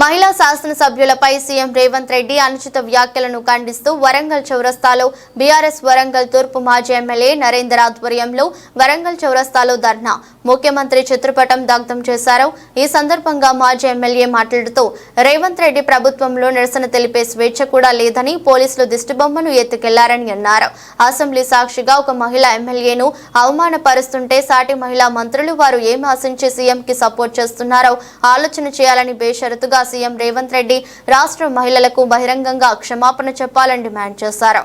మహిళా శాసనసభ్యులపై సీఎం రేవంత్ రెడ్డి అనుచిత వ్యాఖ్యలను ఖండిస్తూ వరంగల్ చౌరస్తాలో బీఆర్ఎస్ వరంగల్ తూర్పు మాజీ ఎమ్మెల్యే నరేందర్ ఆధ్వర్యంలో వరంగల్ చౌరస్తాలో ధర్నా ముఖ్యమంత్రి చిత్రపటం దగ్ధం చేశారు ఈ సందర్భంగా మాజీ ఎమ్మెల్యే మాట్లాడుతూ రేవంత్ రెడ్డి ప్రభుత్వంలో నిరసన తెలిపే స్వేచ్ఛ కూడా లేదని పోలీసులు దిష్టిబొమ్మను ఎత్తుకెళ్లారని అన్నారు అసెంబ్లీ సాక్షిగా ఒక మహిళా ఎమ్మెల్యేను అవమానపరుస్తుంటే సాటి మహిళా మంత్రులు వారు ఏం ఆశించి సీఎం కి సపోర్ట్ చేస్తున్నారో ఆలోచన చేయాలని బేషరతుగా సీఎం రేవంత్ రెడ్డి రాష్ట్ర మహిళలకు బహిరంగంగా క్షమాపణ చెప్పాలని డిమాండ్ చేశారు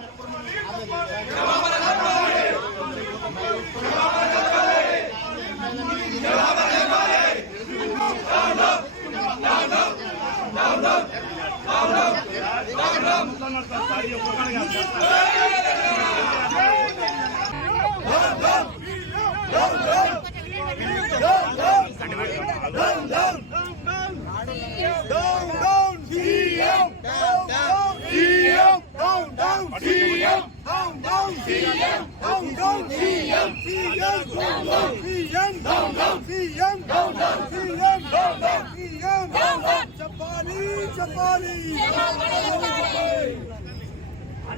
Chapani, Chapani.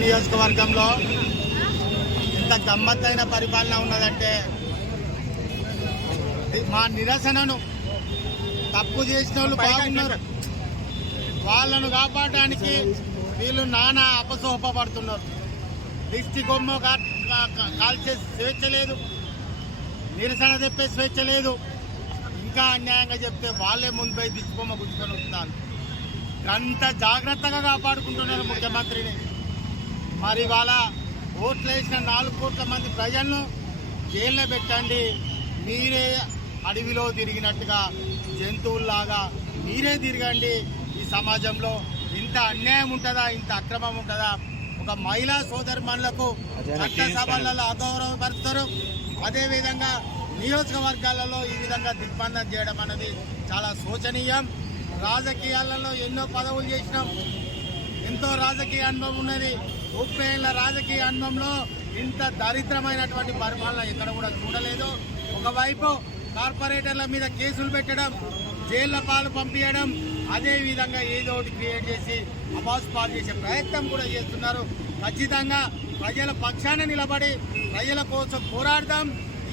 నియోజకవర్గంలో ఇంత గమ్మత్తైన పరిపాలన ఉన్నదంటే మా నిరసనను తప్పు చేసిన వాళ్ళు బాగున్నారు వాళ్ళను కాపాడడానికి వీళ్ళు నానా అపసోహపడుతున్నారు దిష్టి కొమ్మ కాల్చే స్వేచ్ఛ లేదు నిరసన చెప్పే స్వేచ్ఛ లేదు ఇంకా అన్యాయంగా చెప్తే వాళ్ళే ముందుపై దిక్కుబొమ్మ గుర్తుకొని వస్తున్నారు అంత జాగ్రత్తగా కాపాడుకుంటున్నారు ముఖ్యమంత్రిని మరి వాళ్ళ ఓట్లు వేసిన నాలుగు కోట్ల మంది ప్రజలను జైల్లో పెట్టండి మీరే అడవిలో తిరిగినట్టుగా జంతువుల్లాగా మీరే తిరగండి ఈ సమాజంలో ఇంత అన్యాయం ఉంటుందా ఇంత అక్రమం ఉంటుందా ఒక మహిళా సోదరిమణులకు చట్ట సభలలో అగౌరవపరుస్తారు అదేవిధంగా నియోజకవర్గాలలో ఈ విధంగా దిగ్బంధం చేయడం అనేది చాలా శోచనీయం రాజకీయాలలో ఎన్నో పదవులు చేసినాం ఎంతో రాజకీయ అనుభవం ఉన్నది ముప్పై ఏళ్ళ రాజకీయ అనుభవంలో ఇంత దరిద్రమైనటువంటి పరిపాలన ఇక్కడ కూడా చూడలేదు ఒకవైపు కార్పొరేటర్ల మీద కేసులు పెట్టడం జైళ్ల పాలు పంపించడం అదేవిధంగా ఏదో ఒకటి క్రియేట్ చేసి అబాస్ పాలు చేసే ప్రయత్నం కూడా చేస్తున్నారు ఖచ్చితంగా ప్రజల పక్షాన నిలబడి ప్రజల కోసం పోరాడదాం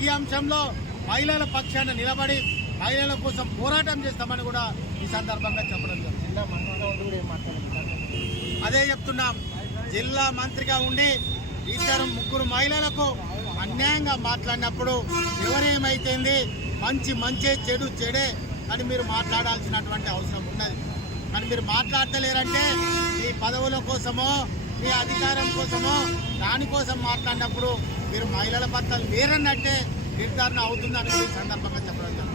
ఈ అంశంలో మహిళల పక్షాన నిలబడి మహిళల కోసం పోరాటం చేస్తామని కూడా ఈ సందర్భంగా చెప్పడం జరుగుతుంది అదే చెప్తున్నాం జిల్లా మంత్రిగా ఉండి ఇద్దరు ముగ్గురు మహిళలకు అన్యాయంగా మాట్లాడినప్పుడు వివరేమైతుంది మంచి మంచే చెడు చెడే అని మీరు మాట్లాడాల్సినటువంటి అవసరం ఉన్నది కానీ మీరు మాట్లాడతలేరంటే మీ పదవుల కోసమో మీ అధికారం కోసమో దానికోసం మాట్లాడినప్పుడు మీరు మహిళల పట్ల లేరన్నట్టే నిర్ధారణ అవుతుందని సందర్భంగా చెప్పడం